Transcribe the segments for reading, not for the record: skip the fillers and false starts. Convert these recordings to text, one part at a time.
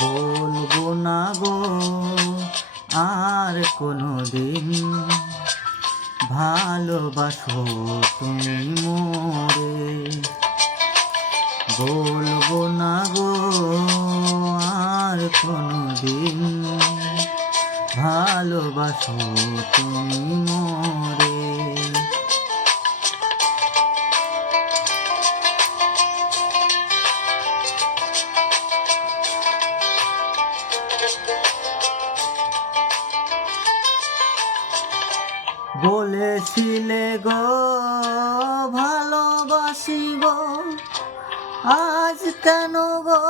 বলবো না গো আর কোনো দিন, ভালোবাসো তুমি মোরে। বলবো না গো আর কোনো দিন, ভালোবাসো তুমি মোরে। বলেছিলে গো ভালোবাসি গো, আজ কেন গো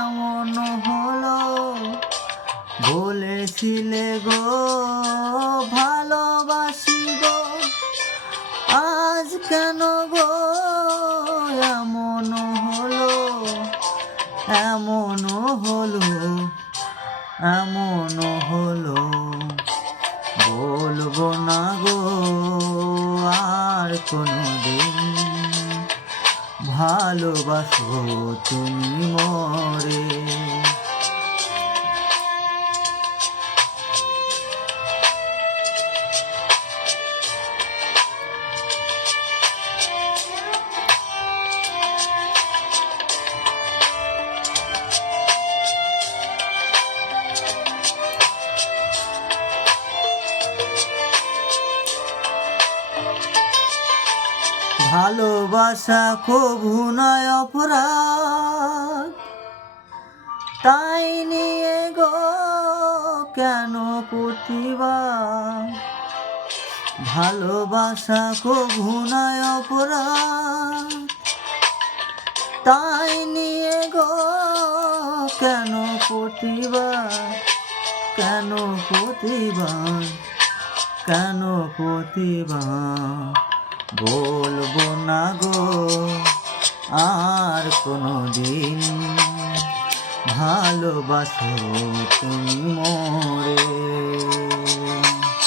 এমন হলো? বলেছিলে গো ভালোবাসি গো, আজ কেন গো এমন হলো? এমন হলো, এমন হলো। বলবো না গো আর কোনো দিন, ভালোবাসো তুমি মোরে। ভালোবাসা কভু নয় অপরাধ, তাই নিয়ে গো কেন প্রতিবাদ? ভালোবাসা কভু নয় অপরাধ, তাই নিয়ে গো কেন প্রতিবাদ? কেন প্রতিবাদ? কেন প্রতিবাদ? বলবো না গো আর কোনো দিন, ভালোবাসো তুমি মোরে।